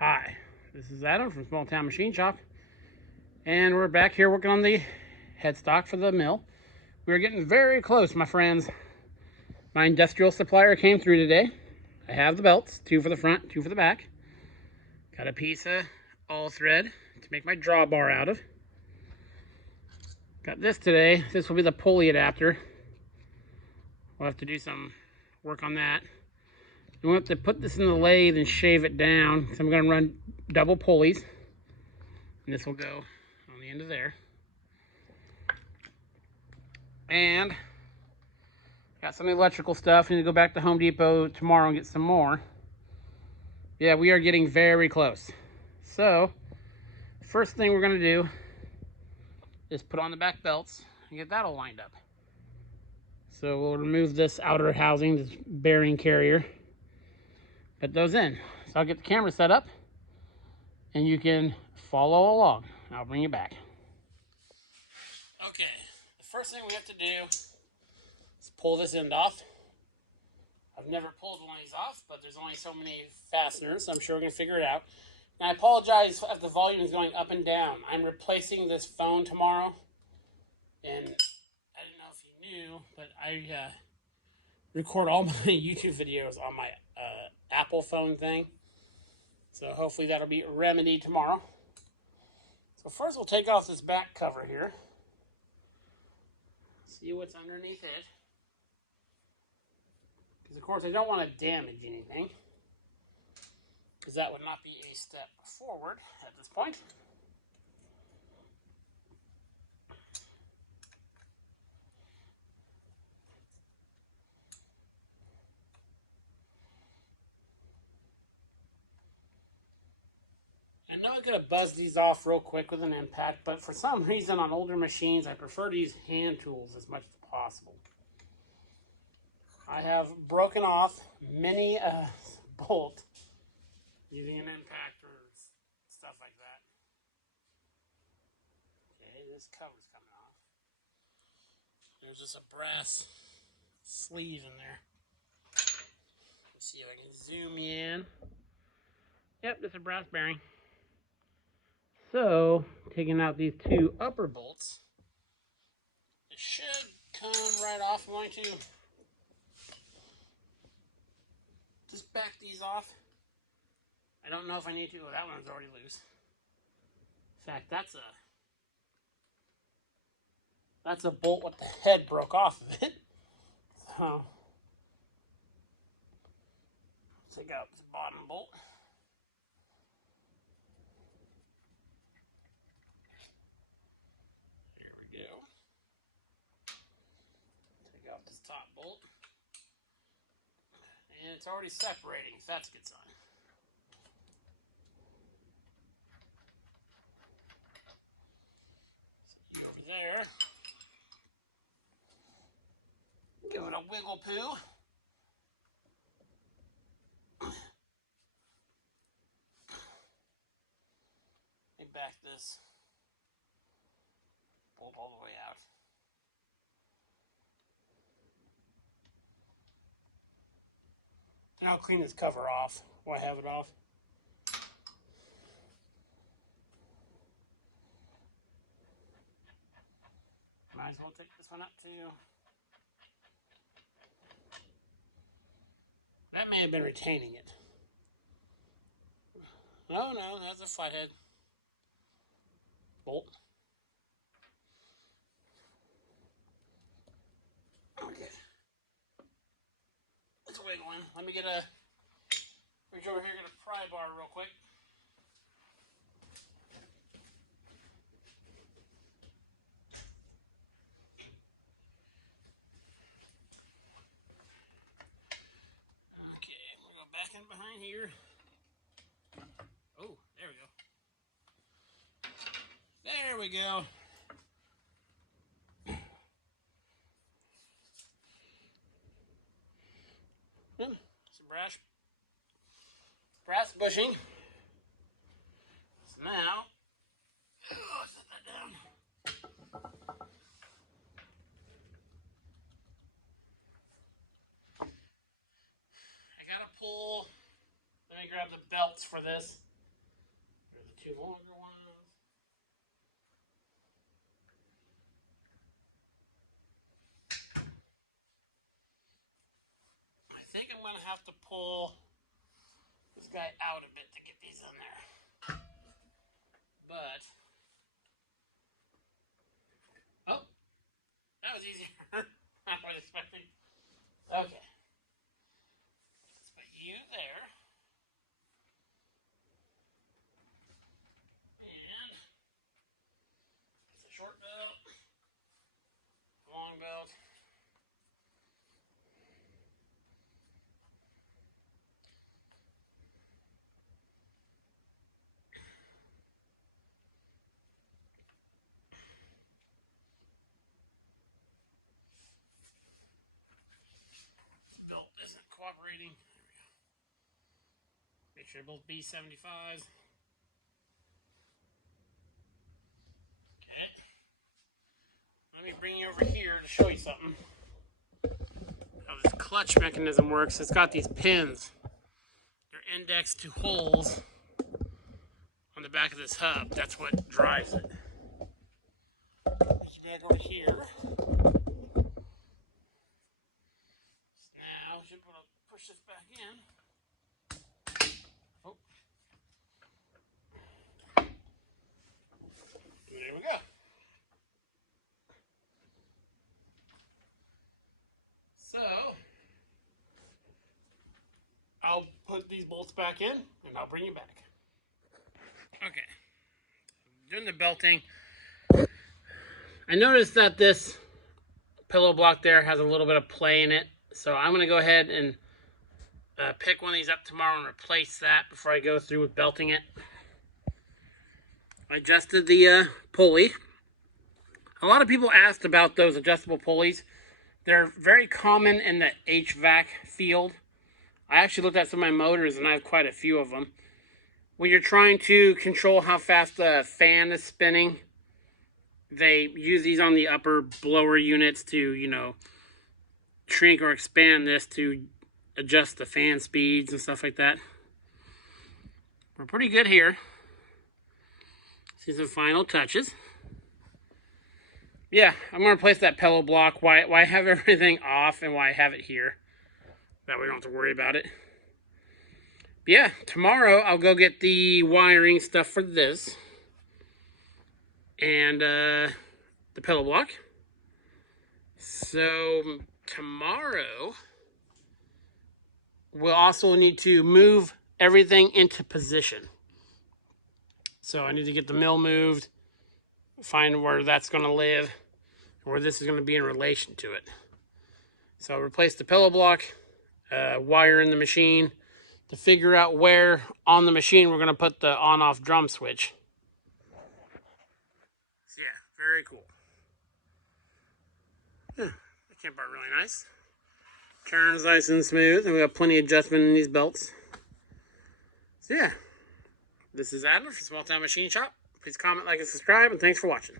Hi, this is Adam from Small Town Machine Shop, and we're back here working on the headstock for the mill. We're getting very close, my friends. My industrial supplier came through today. I have the belts, 2 for the front, 2 for the back. Got a piece of all thread to make my drawbar out of. Got this today. This will be the pulley adapter. We'll have to do some work on that. We'll have to put this in the lathe and shave it down. So I'm going to run double pulleys. And this will go on the end of there. And got some electrical stuff. I need to go back to Home Depot tomorrow and get some more. Yeah, we are getting very close. So, first thing we're going to do is put on the back belts and get that all lined up. So we'll remove this outer housing, this bearing carrier. Put those in. So I'll get the camera set up and you can follow along. I'll bring you back. Okay, the first thing we have to do is pull this end off. I've never pulled one of these off, but there's only so many fasteners, so I'm sure we're going to figure it out. Now, I apologize if the volume is going up and down. I'm replacing this phone tomorrow, and I don't know if you knew, but I record all my YouTube videos on my Apple phone thing. So hopefully that'll be remedied tomorrow. So first we'll take off this back cover here. See what's underneath it. Because of course I don't want to damage anything. Because that would not be a step forward at this point. I know I could have buzzed these off real quick with an impact, but for some reason on older machines, I prefer to use hand tools as much as possible. I have broken off many a bolt using an impact or stuff like that. Okay, this cover's coming off. There's just a brass sleeve in there. Let's see if I can zoom in. Yep, it's a brass bearing. So, taking out these 2 upper bolts, it should come right off. I'm going to just back these off. I don't know if I need to. Oh, that one's already loose. In fact, that's a bolt with the head broke off of it. So, take out this bottom bolt. There we go. Take out this top bolt. And it's already separating, so that's a good sign. See over there. Give it a wiggle poo. Let me back this bolt all the way out. And I'll clean this cover off while I have it off. Might as well take this one up too. That may have been retaining it. Oh no, that's a flathead bolt. Okay. It's wiggling. Let me reach over here, get a pry bar real quick. Okay, we're going to go back in behind here. Oh, there we go. There we go. Some brass bushing. So now, set that down. I gotta pull. Let me grab the belts for this. Two longer ones. I think I'm going to have to pull this guy out a bit to get these in there. But, oh, that was easier than I was expecting. Okay. Let's put you there. And it's a short belt, a long belt. Belt isn't cooperating. There we go. Make sure they're both B75s. Okay. Let me bring you over here to show you something. How this clutch mechanism works. It's got these pins. They're indexed to holes on the back of this hub. That's what drives it. Put you back over here. Now, should be able to push this back in. Oh. There we go. So, I'll put these bolts back in, and I'll bring you back. Okay. Doing the belting. I noticed that this pillow block there has a little bit of play in it, so I'm going to go ahead and pick one of these up tomorrow and replace that before I go through with belting it. I adjusted the pulley. A lot of people asked about those adjustable pulleys. They're very common in the HVAC field. I actually looked at some of my motors and I have quite a few of them. When you're trying to control how fast the fan is spinning, they use these on the upper blower units to, you know, shrink or expand this to adjust the fan speeds and stuff like that. We're pretty good here. See some final touches. Yeah, I'm going to replace that pillow block. Why have everything off and why have it here? That way we don't have to worry about it. But yeah, tomorrow I'll go get the wiring stuff for this. And the pillow block. So tomorrow we'll also need to move everything into position. So I need to get the mill moved, find where that's going to live, where this is going to be in relation to it. So I'll replace the pillow block, wire in the machine to figure out where on the machine we're going to put the on-off drum switch. So yeah, very cool. Yeah, that came out really nice. Turns nice and smooth, and we got plenty of adjustment in these belts. So yeah, this is Adler from Small Town Machine Shop. Please comment, like, and subscribe, and thanks for watching.